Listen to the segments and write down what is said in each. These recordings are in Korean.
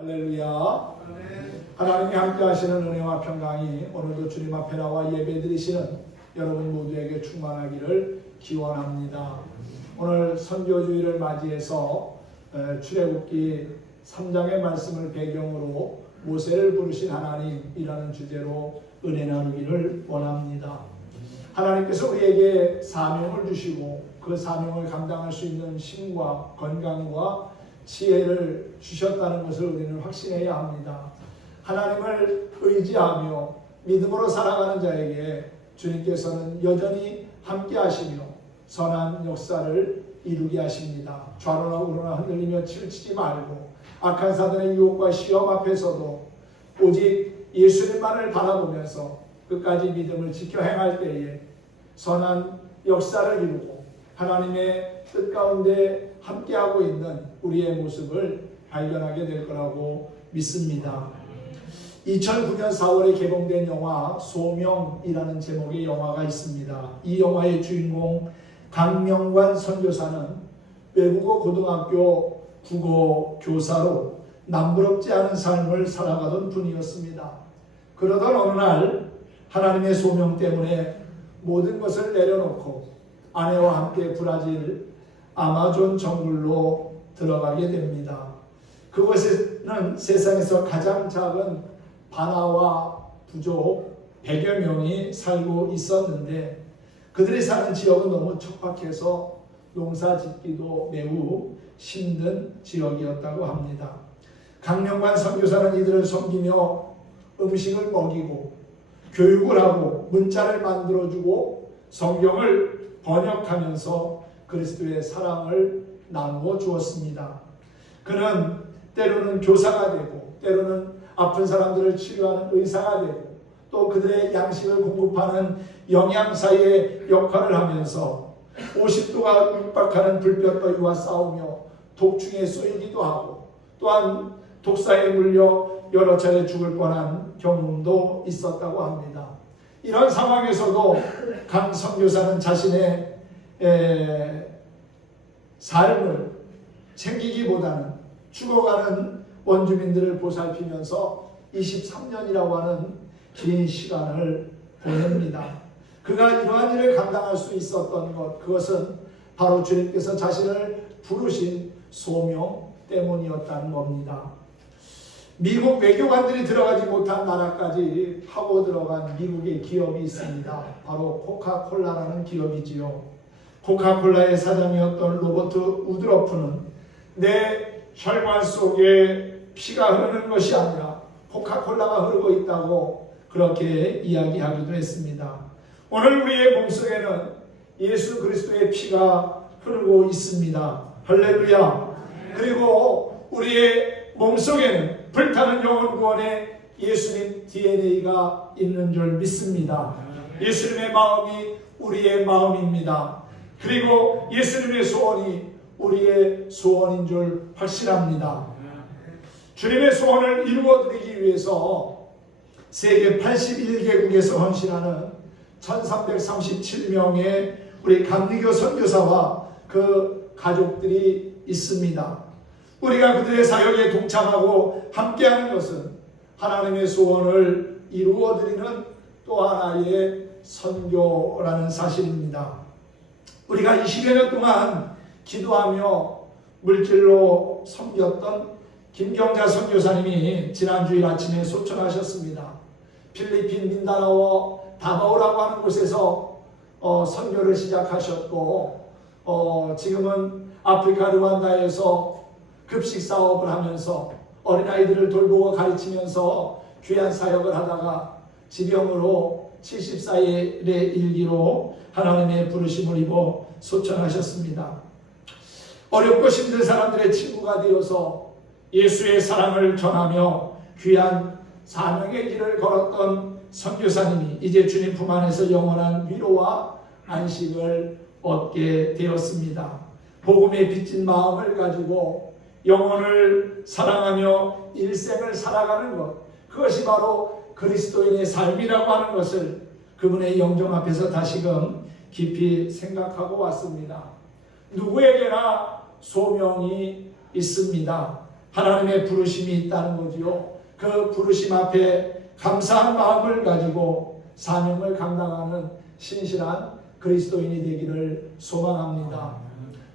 할렐루야. 하나님이 함께 하시는 은혜와 평강이 오늘도 주님 앞에 나와 예배드리시는 여러분 모두에게 충만하기를 기원합니다. 오늘 선교주의를 맞이해서 출애굽기 3장의 말씀을 배경으로 모세를 부르신 하나님이라는 주제로 은혜 나누기를 원합니다. 하나님께서 우리에게 사명을 주시고 그 사명을 감당할 수 있는 힘과 건강과 지혜를 주셨다는 것을 우리는 확신해야 합니다. 하나님을 의지하며 믿음으로 살아가는 자에게 주님께서는 여전히 함께 하시며 선한 역사를 이루게 하십니다. 좌로나 우로나 흔들리며 치우치지 말고 악한 사단의 유혹과 시험 앞에서도 오직 예수님만을 바라보면서 끝까지 믿음을 지켜 행할 때에 선한 역사를 이루고 하나님의 뜻 가운데 함께하고 있는 우리의 모습을 발견하게 될 거라고 믿습니다. 2009년 4월에 개봉된 영화 소명이라는 제목의 영화가 있습니다. 이 영화의 주인공 강명관 선교사는 외국어 고등학교 국어 교사로 남부럽지 않은 삶을 살아가던 분이었습니다. 그러던 어느 날 하나님의 소명 때문에 모든 것을 내려놓고 아내와 함께 브라질 아마존 정글로 들어가게 됩니다. 그곳에는 세상에서 가장 작은 바나와 부족 100여 명이 살고 있었는데 그들이 사는 지역은 너무 척박해서 농사 짓기도 매우 힘든 지역이었다고 합니다. 강명관 선교사는 이들을 섬기며 음식을 먹이고 교육을 하고 문자를 만들어주고 성경을 번역하면서 그리스도의 사랑을 나누어 주었습니다. 그는 때로는 교사가 되고 때로는 아픈 사람들을 치료하는 의사가 되고 또 그들의 양식을 공급하는 영양사의 역할을 하면서 50도가 육박하는 불볕더위와 싸우며 독충에 쏘이기도 하고 또한 독사에 물려 여러 차례 죽을 뻔한 경험도 있었다고 합니다. 이런 상황에서도 강 선교사는 자신의 삶을 챙기기보다는 죽어가는 원주민들을 보살피면서 23년이라고 하는 긴 시간을 보냅니다. 그가 이러한 일을 감당할 수 있었던 것, 그것은 바로 주님께서 자신을 부르신 소명 때문이었다는 겁니다. 미국 외교관들이 들어가지 못한 나라까지 파고 들어간 미국의 기업이 있습니다. 바로 코카콜라라는 기업이지요. 코카콜라의 사장이었던 로버트 우드러프는 내 혈관 속에 피가 흐르는 것이 아니라 코카콜라가 흐르고 있다고 그렇게 이야기하기도 했습니다. 오늘 우리의 몸속에는 예수 그리스도의 피가 흐르고 있습니다. 할렐루야. 그리고 우리의 몸속에는 불타는 영혼 구원의 예수님 DNA가 있는 줄 믿습니다. 예수님의 마음이 우리의 마음입니다. 그리고 예수님의 소원이 우리의 소원인 줄 확신합니다. 주님의 소원을 이루어드리기 위해서 세계 81개국에서 헌신하는 1337명의 우리 감리교 선교사와 그 가족들이 있습니다. 우리가 그들의 사역에 동참하고 함께하는 것은 하나님의 소원을 이루어드리는 또 하나의 선교라는 사실입니다. 우리가 20여 년 동안 기도하며 물질로 섬겼던 김경자 선교사님이 지난 주일 아침에 소천하셨습니다. 필리핀 민다나오 다바오라고 하는 곳에서 선교를 시작하셨고 지금은 아프리카 르완다에서 급식 사업을 하면서 어린아이들을 돌보고 가르치면서 귀한 사역을 하다가 지병으로 74일의 일기로 하나님의 부르심을 입어 소천하셨습니다. 어렵고 힘든 사람들의 친구가 되어서 예수의 사랑을 전하며 귀한 사명의 길을 걸었던 선교사님이 이제 주님 품 안에서 영원한 위로와 안식을 얻게 되었습니다. 복음에 빚진 마음을 가지고 영혼을 사랑하며 일생을 살아가는 것, 그것이 바로 그리스도인의 삶이라고 하는 것을 그분의 영정 앞에서 다시금 깊이 생각하고 왔습니다. 누구에게나 소명이 있습니다. 하나님의 부르심이 있다는 거지요. 그 부르심 앞에 감사한 마음을 가지고 사명을 감당하는 신실한 그리스도인이 되기를 소망합니다.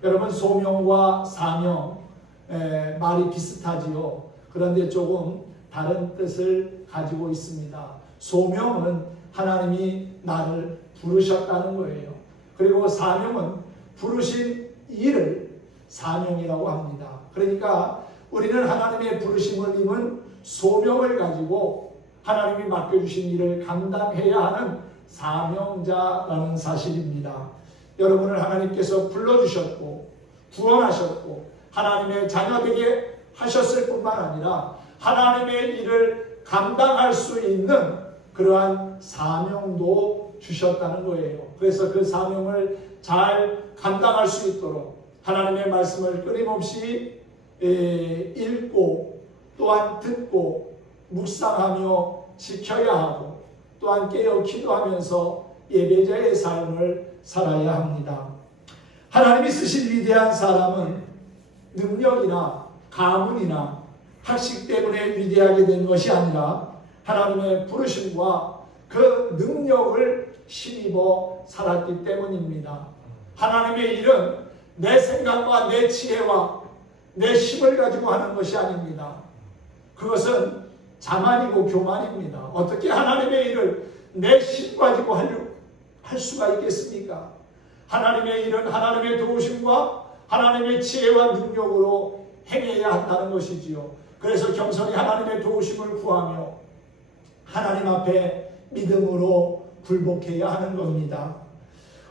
여러분, 소명과 사명 말이 비슷하지요. 그런데 조금 다른 뜻을 가지고 있습니다. 소명은 하나님이 나를 부르셨다는 거예요. 그리고 사명은 부르신 일을 사명이라고 합니다. 그러니까 우리는 하나님의 부르심을 입은 소명을 가지고 하나님이 맡겨주신 일을 감당해야 하는 사명자라는 사실입니다. 여러분을 하나님께서 불러주셨고 구원하셨고 하나님의 자녀되게 하셨을 뿐만 아니라 하나님의 일을 감당할 수 있는 그러한 사명도 주셨다는 거예요. 그래서 그 사명을 잘 감당할 수 있도록 하나님의 말씀을 끊임없이 읽고 또한 듣고 묵상하며 지켜야 하고 또한 깨어 기도하면서 예배자의 삶을 살아야 합니다. 하나님이 쓰신 위대한 사람은 능력이나 가문이나 학식 때문에 위대하게 된 것이 아니라 하나님의 부르심과 그 능력을 힘입어 살았기 때문입니다. 하나님의 일은 내 생각과 내 지혜와 내 힘을 가지고 하는 것이 아닙니다. 그것은 자만이고 교만입니다. 어떻게 하나님의 일을 내 힘 가지고 할 수가 있겠습니까? 하나님의 일은 하나님의 도우심과 하나님의 지혜와 능력으로 행해야 한다는 것이지요. 그래서 겸손히 하나님의 도우심을 구하며 하나님 앞에 믿음으로 굴복해야 하는 겁니다.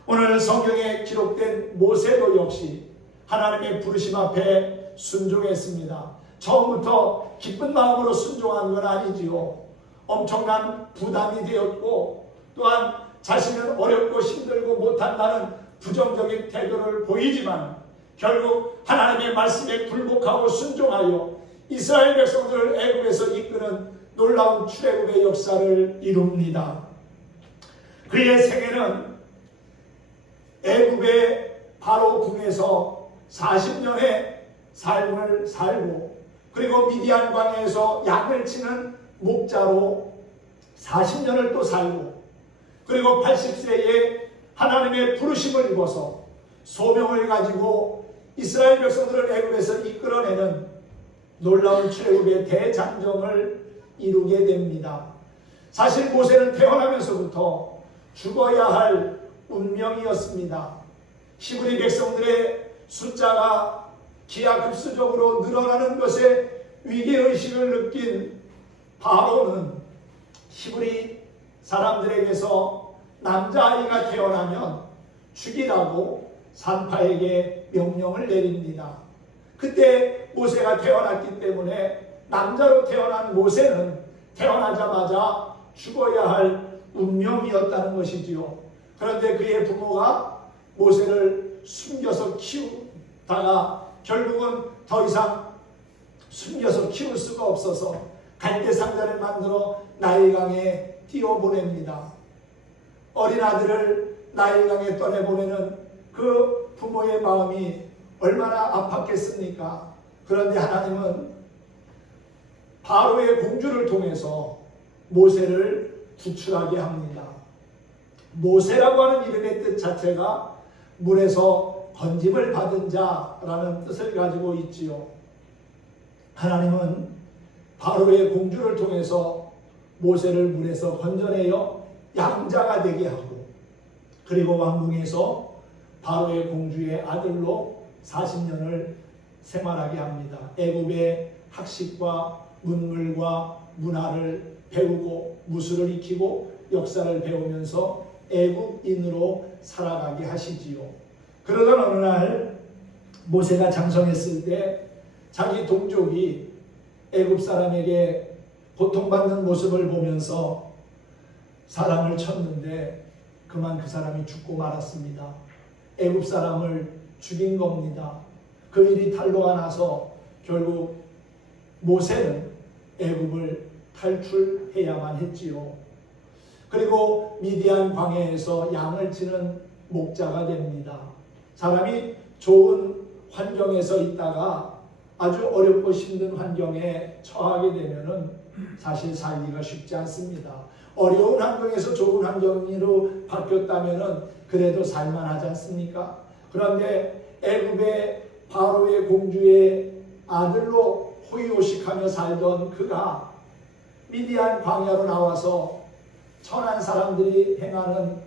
오늘 성경에 기록된 모세도 역시 하나님의 부르심 앞에 순종했습니다. 처음부터 기쁜 마음으로 순종한 건 아니지요. 엄청난 부담이 되었고 또한 자신은 어렵고 힘들고 못한다는 부정적인 태도를 보이지만 결국 하나님의 말씀에 굴복하고 순종하여 이스라엘 백성들을 애굽에서 이끄는 놀라운 출애굽의 역사를 이룹니다. 그의 생애는 애굽의 바로 궁에서 40년의 삶을 살고 그리고 미디안 광야에서 양을 치는 목자로 40년을 또 살고 그리고 80세에 하나님의 부르심을 입어서 소명을 가지고 이스라엘 백성들을 애굽에서 이끌어내는 놀라운 출애굽의 대장정을 이루게 됩니다. 사실 모세는 태어나면서부터 죽어야 할 운명이었습니다. 히브리 백성들의 숫자가 기하급수적으로 늘어나는 것에 위기의식을 느낀 바로는 히브리 사람들에게서 남자아이가 태어나면 죽이라고 산파에게 명령을 내립니다. 그때 모세가 태어났기 때문에 남자로 태어난 모세는 태어나자마자 죽어야 할 운명이었다는 것이지요. 그런데 그의 부모가 모세를 숨겨서 키우다가 결국은 더 이상 숨겨서 키울 수가 없어서 갈대상자를 만들어 나일강에 띄워보냅니다. 어린 아들을 나일강에 떠내보내는 그 부모의 마음이 얼마나 아팠겠습니까? 그런데 하나님은 바로의 공주를 통해서 모세를 구출하게 합니다. 모세라고 하는 이름의 뜻 자체가 물에서 건짐을 받은 자라는 뜻을 가지고 있지요. 하나님은 바로의 공주를 통해서 모세를 물에서 건져내어 양자가 되게 하고 그리고 왕궁에서 바로의 공주의 아들로 40년을 생활하게 합니다. 애굽의 학식과 문물과 문화를 배우고 무술을 익히고 역사를 배우면서 애굽인으로 살아가게 하시지요. 그러던 어느 날 모세가 장성했을 때 자기 동족이 애굽 사람에게 고통받는 모습을 보면서 사람을 쳤는데 그만 그 사람이 죽고 말았습니다. 애굽 사람을 죽인 겁니다. 그 일이 탄로가 나서 결국 모세는 애굽을 탈출해야만 했지요. 그리고 미디안 광야에서 양을 치는 목자가 됩니다. 사람이 좋은 환경에서 있다가 아주 어렵고 힘든 환경에 처하게 되면은 사실 살기가 쉽지 않습니다. 어려운 환경에서 좋은 환경으로 바뀌었다면은 그래도 살만하지 않습니까? 그런데 애굽의 바로의 공주의 아들로 호의호식하며 살던 그가 미디안 광야로 나와서 천한 사람들이 행하는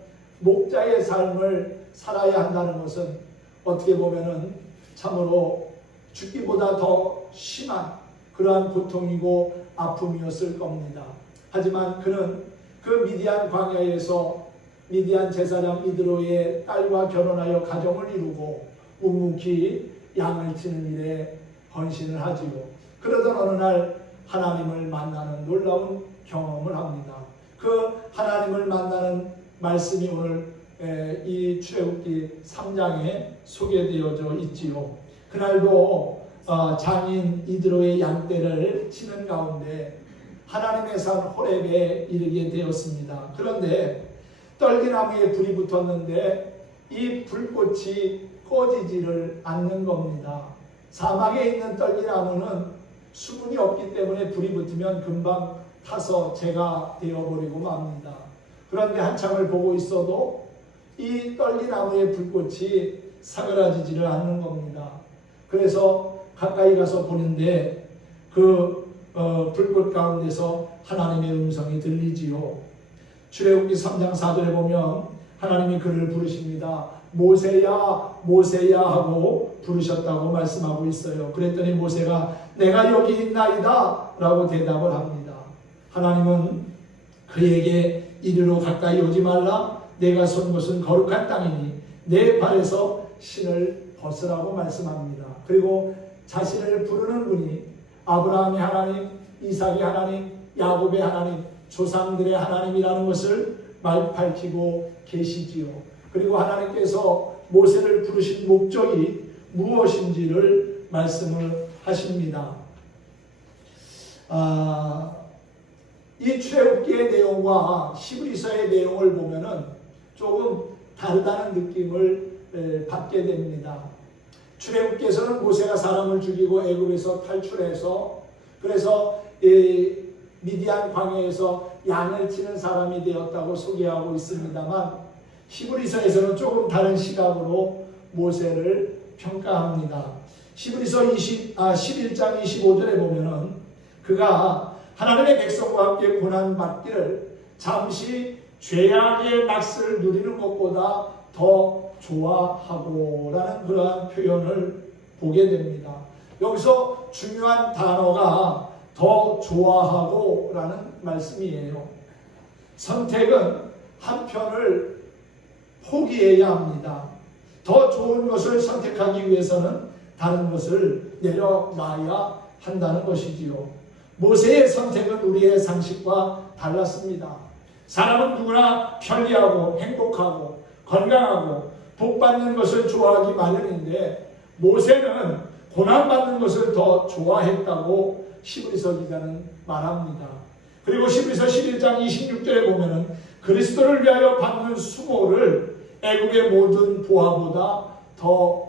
목자의 삶을 살아야 한다는 것은 어떻게 보면은 참으로 죽기보다 더 심한 그러한 고통이고 아픔이었을 겁니다. 하지만 그는 그 미디안 광야에서 미디안 제사장 이드로의 딸과 결혼하여 가정을 이루고 묵묵히 양을 치는 일에 헌신을 하지요. 그러던 어느 날 하나님을 만나는 놀라운 경험을 합니다. 그 하나님을 만나는 말씀이 오늘 이 출애굽기 3장에 소개되어져 있지요. 그날도 장인 이드로의 양떼를 치는 가운데 하나님의 산 호렙에 이르게 되었습니다. 그런데 떨기나무에 불이 붙었는데 이 불꽃이 꺼지지를 않는 겁니다. 사막에 있는 떨기나무는 수분이 없기 때문에 불이 붙으면 금방 타서 재가 되어버리고 맙니다. 그런데 한참을 보고 있어도 이 떨기나무의 불꽃이 사그라지지를 않는 겁니다. 그래서 가까이 가서 보는데 그 불꽃 가운데서 하나님의 음성이 들리지요. 출애굽기 3장 4절에 보면 하나님이 그를 부르십니다. 모세야 모세야 하고 부르셨다고 말씀하고 있어요. 그랬더니 모세가 내가 여기 있나이다 라고 대답을 합니다. 하나님은 그에게 이리로 가까이 오지 말라. 내가 선 곳은 거룩한 땅이니 내 발에서 신을 벗으라고 말씀합니다. 그리고 자신을 부르는 분이 아브라함의 하나님, 이삭의 하나님, 야곱의 하나님, 조상들의 하나님이라는 것을 밝히고 계시지요. 그리고 하나님께서 모세를 부르신 목적이 무엇인지를 말씀을 하십니다. 이 출애굽기의 내용과 히브리서의 내용을 보면은 조금 다르다는 느낌을 받게 됩니다. 출애굽기에서는 모세가 사람을 죽이고 애굽에서 탈출해서 그래서 미디안 광야에서 양을 치는 사람이 되었다고 소개하고 있습니다만 히브리서에서는 조금 다른 시각으로 모세를 평가합니다. 히브리서 11장 25절에 보면은 그가 하나님의 백성과 함께 고난받기를 잠시 죄악의 낯을 누리는 것보다 더 좋아하고 라는 그러한 표현을 보게 됩니다. 여기서 중요한 단어가 더 좋아하고 라는 말씀이에요. 선택은 한편을 포기해야 합니다. 더 좋은 것을 선택하기 위해서는 다른 것을 내려놔야 한다는 것이지요. 모세의 선택은 우리의 상식과 달랐습니다. 사람은 누구나 편리하고 행복하고 건강하고 복받는 것을 좋아하기 마련인데 모세는 고난받는 것을 더 좋아했다고 히브리서 기자는 말합니다. 그리고 히브리서 11장 26절에 보면은 그리스도를 위하여 받는 수고를 애국의 모든 보화보다 더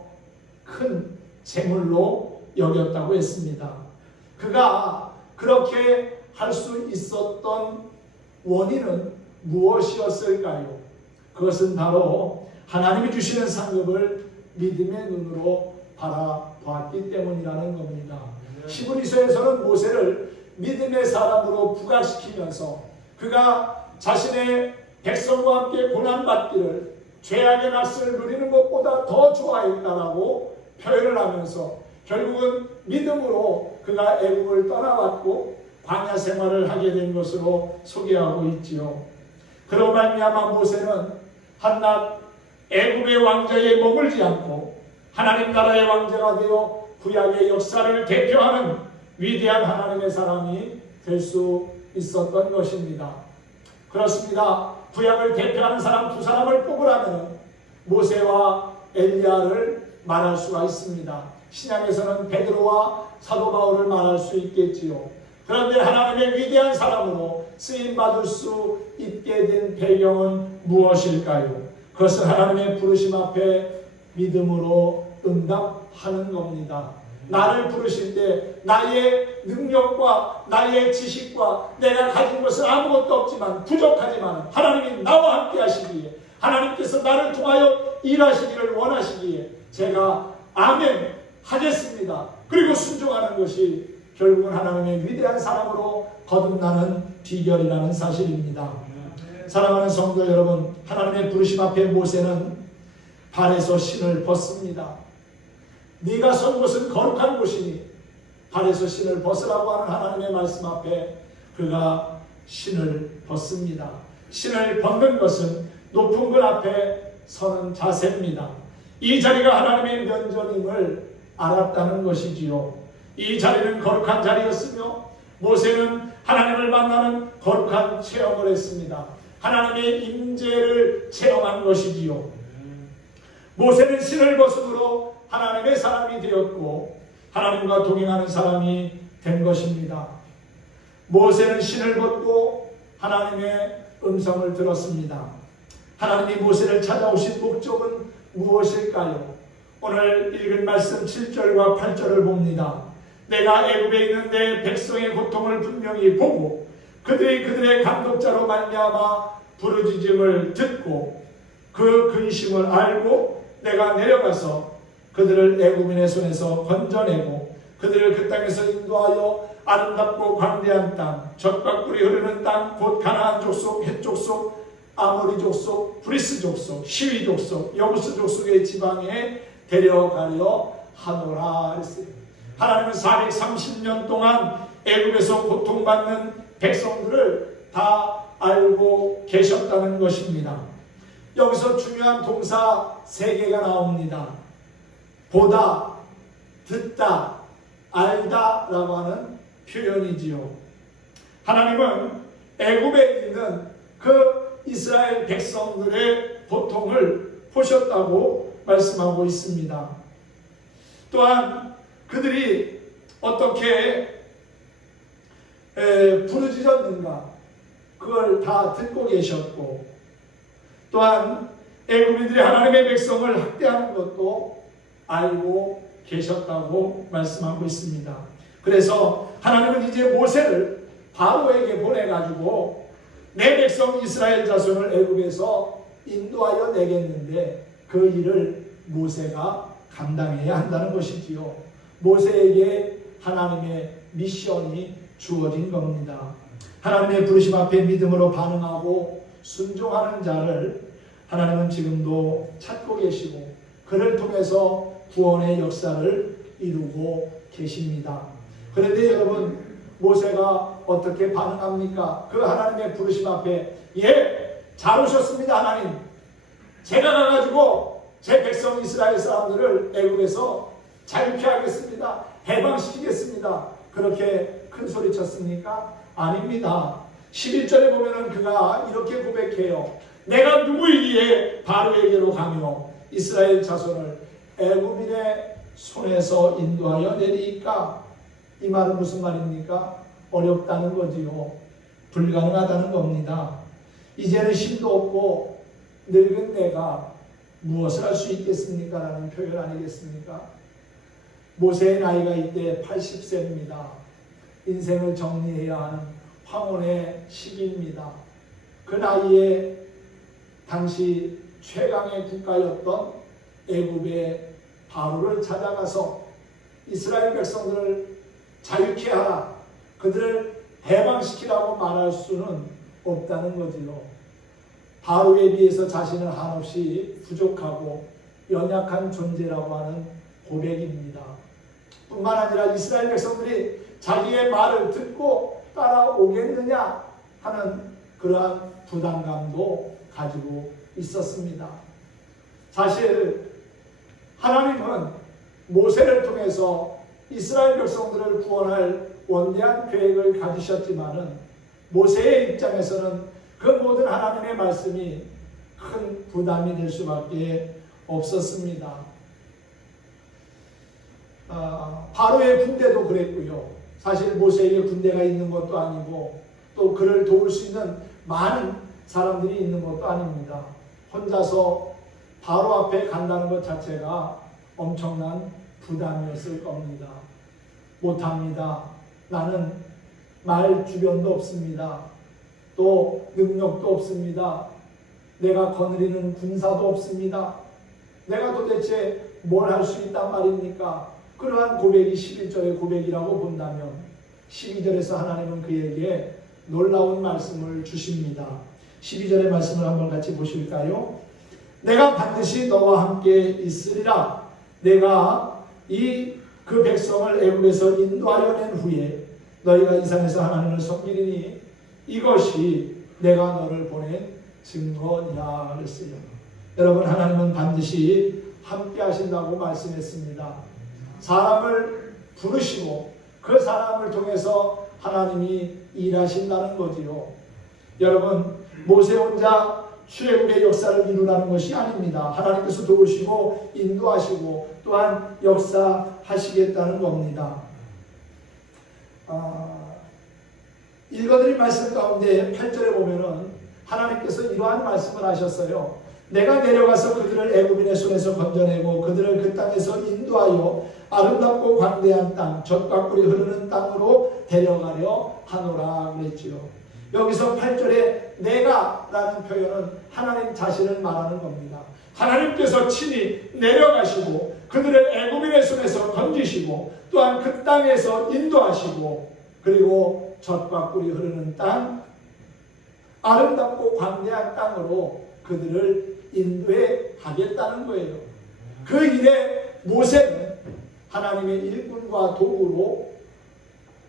큰 재물로 여겼다고 했습니다. 그가 그렇게 할 수 있었던 원인은 무엇이었을까요? 그것은 바로 하나님이 주시는 상급을 믿음의 눈으로 바라보았기 때문이라는 겁니다. 히브리서에서는 모세를 믿음의 사람으로 부각시키면서 그가 자신의 백성과 함께 고난받기를 죄악의 낯을 누리는 것보다 더 좋아했다라고 표현을 하면서 결국은 믿음으로 그가 애굽을 떠나왔고 광야 생활을 하게 된 것으로 소개하고 있지요. 그로 말미암아 모세는 한낱 애굽의 왕자에 머물지 않고 하나님 나라의 왕자가 되어 구약의 역사를 대표하는 위대한 하나님의 사람이 될 수 있었던 것입니다. 그렇습니다. 구약을 대표하는 사람 두 사람을 뽑으라면 모세와 엘리야를 말할 수가 있습니다. 신약에서는 베드로와 사도 바울을 말할 수 있겠지요. 그런데 하나님의 위대한 사람으로 쓰임받을 수 있게 된 배경은 무엇일까요? 그것은 하나님의 부르심 앞에 믿음으로 응답하는 겁니다. 나를 부르실 때 나의 능력과 나의 지식과 내가 가진 것은 아무것도 없지만 부족하지만 하나님이 나와 함께 하시기에 하나님께서 나를 통하여 일하시기를 원하시기에 제가 아멘 하겠습니다. 그리고 순종하는 것이 결국은 하나님의 위대한 사랑으로 거듭나는 비결이라는 사실입니다. 사랑하는 성도 여러분, 하나님의 부르심 앞에 모세는 발에서 신을 벗습니다. 네가 선 곳은 거룩한 곳이니 발에서 신을 벗으라고 하는 하나님의 말씀 앞에 그가 신을 벗습니다. 신을 벗는 것은 높은 것 앞에 서는 자세입니다. 이 자리가 하나님의 면전임을 알았다는 것이지요. 이 자리는 거룩한 자리였으며 모세는 하나님을 만나는 거룩한 체험을 했습니다. 하나님의 임재를 체험한 것이지요. 모세는 신을 벗음으로 하나님의 사람이 되었고 하나님과 동행하는 사람이 된 것입니다. 모세는 신을 벗고 하나님의 음성을 들었습니다. 하나님이 모세를 찾아오신 목적은 무엇일까요? 오늘 읽은 말씀 7절과 8절을 봅니다. 내가 애굽에 있는 내 백성의 고통을 분명히 보고 그들의 감독자로 말미암아 부르짖음을 듣고 그 근심을 알고 내가 내려가서 그들을 애굽인의 손에서 건져내고 그들을 그 땅에서 인도하여 아름답고 광대한 땅, 젖과 꿀이 흐르는 땅, 곧 가나안 족속, 헷 족속, 아모리 족속, 브리스 족속, 시위 족속, 여부스 족속의 지방에 데려가려 하노라 그랬어요. 하나님은 430년 동안 애굽에서 고통받는 백성들을 다 알고 계셨다는 것입니다. 여기서 중요한 동사 3개가 나옵니다. 보다, 듣다, 알다 라고 하는 표현이지요. 하나님은 애굽에 있는 그 이스라엘 백성들의 고통을 보셨다고 말씀하고 있습니다. 또한 그들이 어떻게 부르짖었는가 그걸 다 듣고 계셨고 또한 애굽인들이 하나님의 백성을 학대하는 것도 알고 계셨다고 말씀하고 있습니다. 그래서 하나님은 이제 모세를 바로에게 보내가지고 내 백성 이스라엘 자손을 애굽에서 인도하여 내겠는데 그 일을 모세가 감당해야 한다는 것이지요. 모세에게 하나님의 미션이 주어진 겁니다. 하나님의 부르심 앞에 믿음으로 반응하고 순종하는 자를 하나님은 지금도 찾고 계시고 그를 통해서 구원의 역사를 이루고 계십니다. 그런데 여러분 모세가 어떻게 반응합니까? 그 하나님의 부르심 앞에 잘 오셨습니다 하나님. 제가 가가지고 제 백성 이스라엘 사람들을 애굽에서 자유케 하겠습니다. 해방시키겠습니다. 그렇게 큰 소리 쳤습니까? 아닙니다. 11절에 보면은 그가 이렇게 고백해요. 내가 누구이기에 바로에게로 가며 이스라엘 자손을 애굽인의 손에서 인도하여 내리니까. 이 말은 무슨 말입니까? 어렵다는 거지요. 불가능하다는 겁니다. 이제는 힘도 없고 늙은 내가 무엇을 할 수 있겠습니까? 라는 표현 아니겠습니까? 모세의 나이가 이때 80세입니다. 인생을 정리해야 하는 황혼의 시기입니다. 그 나이에 당시 최강의 국가였던 애굽의 바로를 찾아가서 이스라엘 백성들을 자유케 하라, 그들을 해방시키라고 말할 수는 없다는 거지요. 바로에 비해서 자신은 한없이 부족하고 연약한 존재라고 하는 고백입니다. 뿐만 아니라 이스라엘 백성들이 자기의 말을 듣고 따라오겠느냐 하는 그러한 부담감도 가지고 있었습니다. 사실 하나님은 모세를 통해서 이스라엘 백성들을 구원할 원대한 계획을 가지셨지만은 모세의 입장에서는 그 모든 하나님의 말씀이 큰 부담이 될 수밖에 없었습니다. 바로의 군대도 그랬고요. 사실 모세에게 군대가 있는 것도 아니고 또 그를 도울 수 있는 많은 사람들이 있는 것도 아닙니다. 혼자서 바로 앞에 간다는 것 자체가 엄청난 부담이었을 겁니다. 못합니다. 나는 말 주변도 없습니다. 또 능력도 없습니다. 내가 거느리는 군사도 없습니다. 내가 도대체 뭘 할 수 있단 말입니까? 그러한 고백이 11절의 고백이라고 본다면 12절에서 하나님은 그에게 놀라운 말씀을 주십니다. 12절의 말씀을 한번 같이 보실까요? 내가 반드시 너와 함께 있으리라. 내가 그 백성을 애굽에서 인도하여 낸 후에 너희가 이 산에서 하나님을 섬기리니 이것이 내가 너를 보낸 증거니라 그랬어요. 여러분, 하나님은 반드시 함께 하신다고 말씀했습니다. 사람을 부르시고 그 사람을 통해서 하나님이 일하신다는 거지요. 여러분, 모세 혼자 출애굽의 역사를 이루라는 것이 아닙니다. 하나님께서 도우시고 인도하시고 또한 역사하시겠다는 겁니다. 읽어드린 말씀 가운데 8절에 보면은 하나님께서 이러한 말씀을 하셨어요. 내가 내려가서 그들을 애굽인의 손에서 건져내고 그들을 그 땅에서 인도하여 아름답고 광대한 땅, 젖과 꿀이 흐르는 땅으로 데려가려 하노라 그랬지요. 여기서 8절에 내가라는 표현은 하나님 자신을 말하는 겁니다. 하나님께서 친히 내려가시고 그들을 애굽인의 손에서 건지시고 또한 그 땅에서 인도하시고 그리고 젖과 꿀이 흐르는 땅, 아름답고 광대한 땅으로 그들을 인도해 가겠다는 거예요. 그 일에 모세는 하나님의 일꾼과 도구로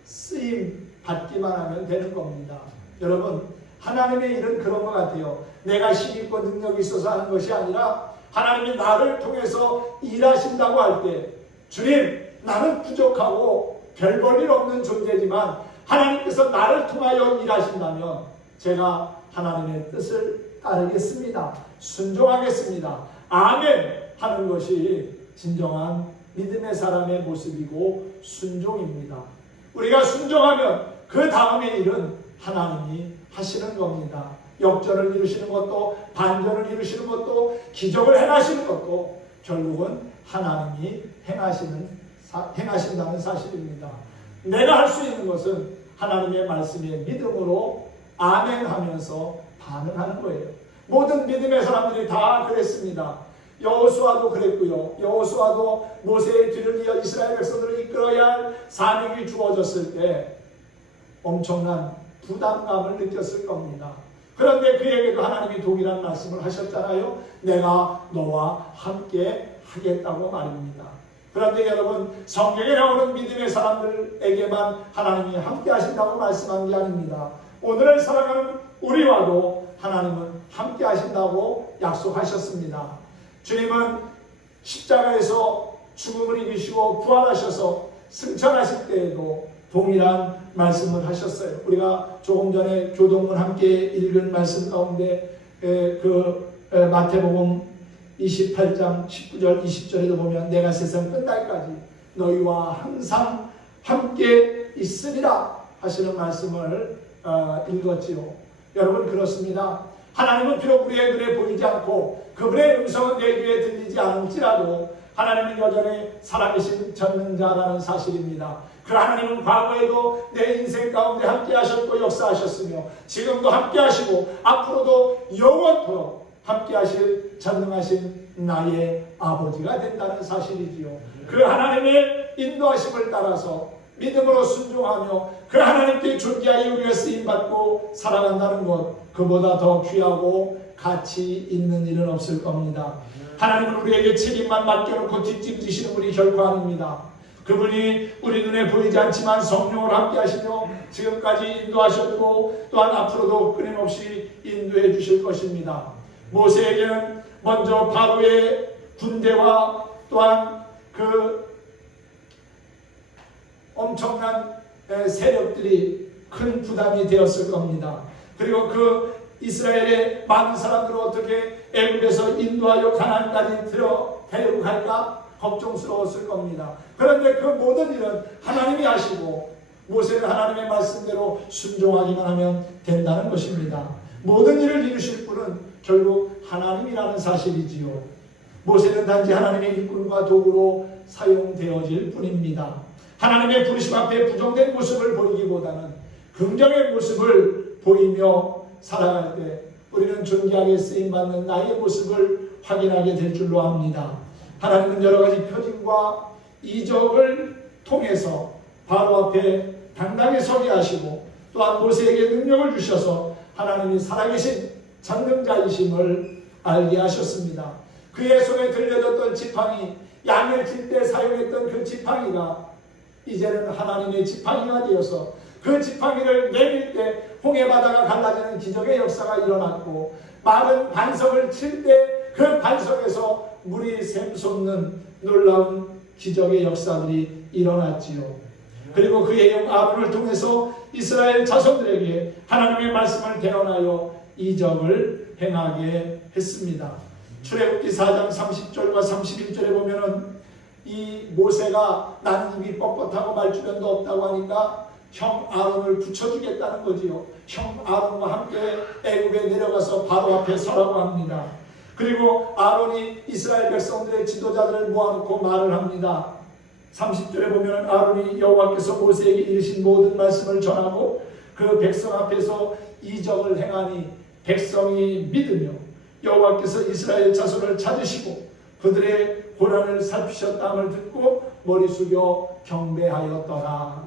쓰임 받기만 하면 되는 겁니다. 여러분, 하나님의 일은 그런 것 같아요. 내가 힘있고 능력이 있어서 하는 것이 아니라 하나님이 나를 통해서 일하신다고 할 때, 주님, 나는 부족하고 별 볼 일 없는 존재지만 하나님께서 나를 통하여 일하신다면 제가 하나님의 뜻을 따르겠습니다. 순종하겠습니다. 아멘 하는 것이 진정한 믿음의 사람의 모습이고 순종입니다. 우리가 순종하면 그 다음의 일은 하나님이 하시는 겁니다. 역전을 이루시는 것도 반전을 이루시는 것도 기적을 행하시는 것도 결국은 하나님이 행하신다는 사실입니다. 내가 할 수 있는 것은 하나님의 말씀에 믿음으로 아멘 하면서 반응하는 거예요. 모든 믿음의 사람들이 다 그랬습니다. 여호수아도 그랬고요. 여호수아도 모세의 뒤를 이어 이스라엘 백성들을 이끌어야 할 사명이 주어졌을 때 엄청난 부담감을 느꼈을 겁니다. 그런데 그에게도 하나님이 동일한 말씀을 하셨잖아요. 내가 너와 함께 하겠다고 말입니다. 그런데 여러분, 성경에 나오는 믿음의 사람들에게만 하나님이 함께 하신다고 말씀한 게 아닙니다. 오늘을 살아가는 우리와도 하나님은 함께 하신다고 약속하셨습니다. 주님은 십자가에서 죽음을 이기시고 부활하셔서 승천하실 때에도 동일한 말씀을 하셨어요. 우리가 조금 전에 교동문 함께 읽은 말씀 가운데 마태복음 28장 19절 20절에도 보면 내가 세상 끝날까지 너희와 항상 함께 있으리라 하시는 말씀을 읽었지요. 여러분, 그렇습니다. 하나님은 비록 우리의 눈에 보이지 않고 그분의 음성은 내 귀에 들리지 않을지라도 하나님은 여전히 살아계신 전능자라는 사실입니다. 그 하나님은 과거에도 내 인생 가운데 함께 하셨고 역사하셨으며 지금도 함께 하시고 앞으로도 영원토록 함께 하실 전능하신 나의 아버지가 된다는 사실이지요. 그 하나님의 인도하심을 따라서 믿음으로 순종하며 그 하나님께 존귀하여 우리가 쓰임받고 살아간다는 것, 그보다 더 귀하고 가치 있는 일은 없을 겁니다. 하나님은 우리에게 책임만 맡겨놓고 뒷짐지시는 분이 결코 아닙니다. 그분이 우리 눈에 보이지 않지만 성령으로 함께 하시며 지금까지 인도하셨고 또한 앞으로도 끊임없이 인도해 주실 것입니다. 모세에게는 먼저 바로의 군대와 또한 그 엄청난 세력들이 큰 부담이 되었을 겁니다. 그리고 그 이스라엘의 많은 사람들을 어떻게 애굽에서 인도하여 가나안까지 데리고 갈까 걱정스러웠을 겁니다. 그런데 그 모든 일은 하나님이 하시고 모세는 하나님의 말씀대로 순종하기만 하면 된다는 것입니다. 모든 일을 이루실 분은 결국 하나님이라는 사실이지요. 모세는 단지 하나님의 일꾼과 도구로 사용되어질 뿐입니다. 하나님의 부르심 앞에 부정된 모습을 보이기보다는 긍정의 모습을 보이며 살아갈 때 우리는 존귀하게 쓰임받는 나의 모습을 확인하게 될 줄로 압니다. 하나님은 여러 가지 표징과 이적을 통해서 바로 앞에 당당히 서게 하시고 또한 모세에게 능력을 주셔서 하나님이 살아계신 전능자이심을 알게 하셨습니다. 그의 손에 들려졌던 지팡이, 양을 칠 때 사용했던 그 지팡이가 이제는 하나님의 지팡이가 되어서 그 지팡이를 내밀 때 홍해바다가 갈라지는 기적의 역사가 일어났고, 마른 반석을 칠 때 그 반석에서 물이 샘솟는 놀라운 기적의 역사들이 일어났지요. 그리고 그의 형 아론을 통해서 이스라엘 자손들에게 하나님의 말씀을 대언하여 이적을 행하게 했습니다. 출애굽기 4장 30절과 31절에 보면은 이 모세가 나는 입이 뻣뻣하고 말주변도 없다고 하니까 형 아론을 붙여주겠다는 거지요. 형 아론과 함께 애굽에 내려가서 바로 앞에 서라고 합니다. 그리고 아론이 이스라엘 백성들의 지도자들을 모아놓고 말을 합니다. 30절에 보면 아론이 여호와께서 모세에게 이르신 모든 말씀을 전하고 그 백성 앞에서 이적을 행하니 백성이 믿으며 여호와께서 이스라엘 자손을 찾으시고 그들의 고난을 살피셨다함을 듣고 머리 숙여 경배하였더라.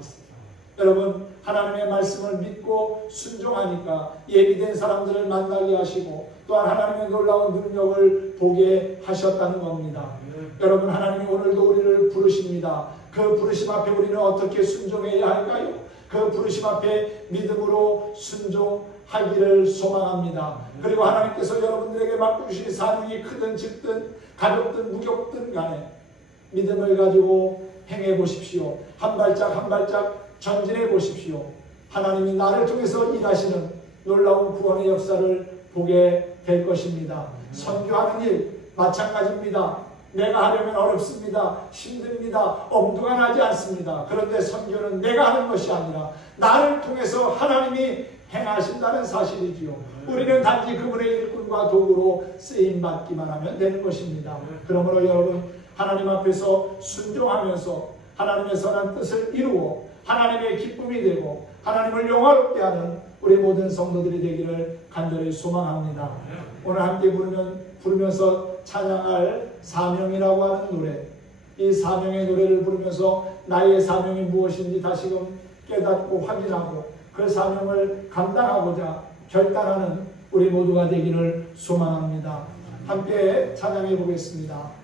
여러분, 하나님의 말씀을 믿고 순종하니까 예비된 사람들을 만나게 하시고 또한 하나님의 놀라운 능력을 보게 하셨다는 겁니다. 여러분, 하나님이 오늘도 우리를 부르십니다. 그 부르심 앞에 우리는 어떻게 순종해야 할까요? 그 부르심 앞에 믿음으로 순종하기를 소망합니다. 그리고 하나님께서 여러분들에게 맡겨주신 사명이 크든 작든 가볍든 무겁든 간에 믿음을 가지고 행해 보십시오. 한 발짝 한 발짝 전진해 보십시오. 하나님이 나를 통해서 일하시는 놀라운 구원의 역사를 보게 될 것입니다. 선교하는 일 마찬가지입니다. 내가 하려면 어렵습니다. 힘듭니다. 엄두가 나지 않습니다. 그런데 선교는 내가 하는 것이 아니라 나를 통해서 하나님이 행하신다는 사실이지요. 우리는 단지 그분의 일꾼과 도구로 쓰임받기만 하면 되는 것입니다. 그러므로 여러분, 하나님 앞에서 순종하면서 하나님의 선한 뜻을 이루어 하나님의 기쁨이 되고 하나님을 영화롭게 하는 우리 모든 성도들이 되기를 간절히 소망합니다. 오늘 함께 부르면서 찬양할 사명이라고 하는 노래, 이 사명의 노래를 부르면서 나의 사명이 무엇인지 다시금 깨닫고 확인하고 그 사명을 감당하고자 결단하는 우리 모두가 되기를 소망합니다. 함께 찬양해 보겠습니다.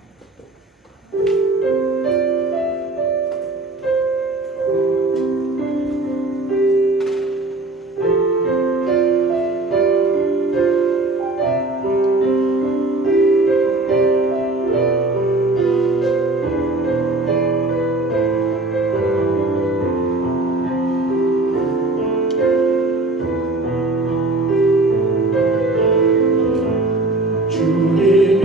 주님이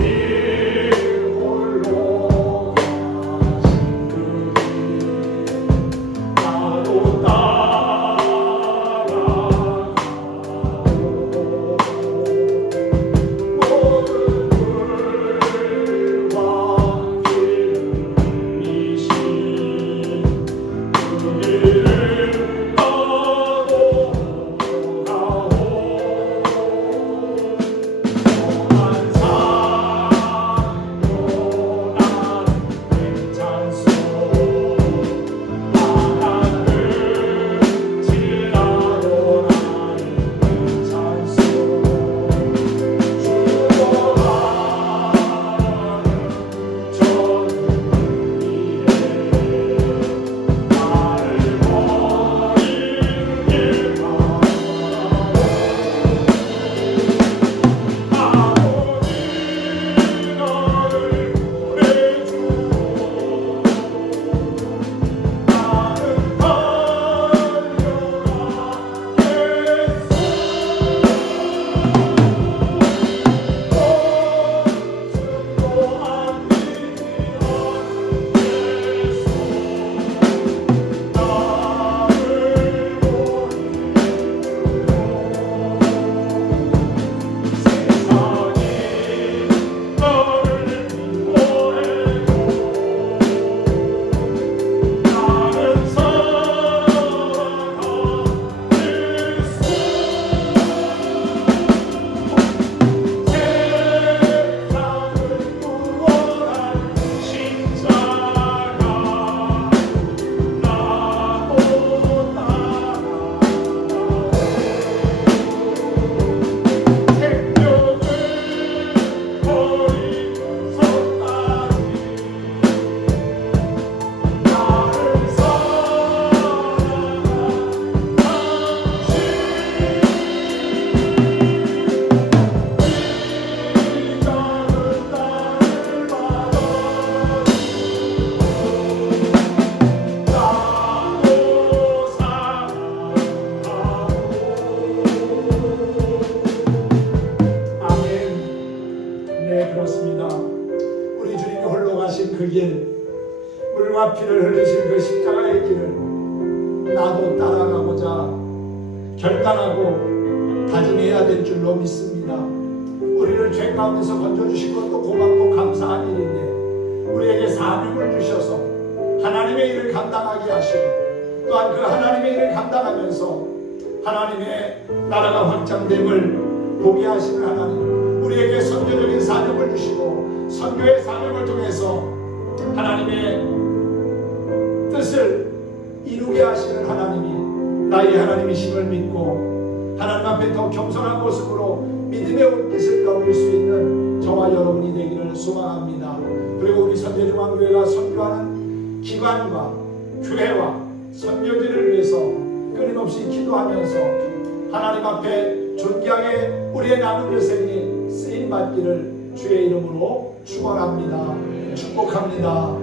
십자가 피를 흘리신 그 십자가의 길을 나도 따라가고자 결단하고 다짐해야 될 줄로 믿습니다. 우리를 죄 가운데서 건져주신 것도 고맙고 감사한 일인데 우리에게 사명을 주셔서 하나님의 일을 감당하게 하시고 또한 그 하나님의 일을 감당하면서 하나님의 나라가 확장됨을 보게 하시는 하나님, 우리에게 선교적인 사명을 주시고 선교의 사명을 통해서 하나님의 뜻을 이루게 하시는 하나님이 나의 하나님이심을 믿고 하나님 앞에 더 겸손한 모습으로 믿음의 옷깃을 넘길 수 있는 저와 여러분이 되기를 소망합니다. 그리고 우리 선제중앙교회가 선교하는 기관과 교회와 선교지를 위해서 끊임없이 기도하면서 하나님 앞에 존귀하게 우리의 남은 여생이 쓰임받기를 주의 이름으로 축원합니다. 축복합니다.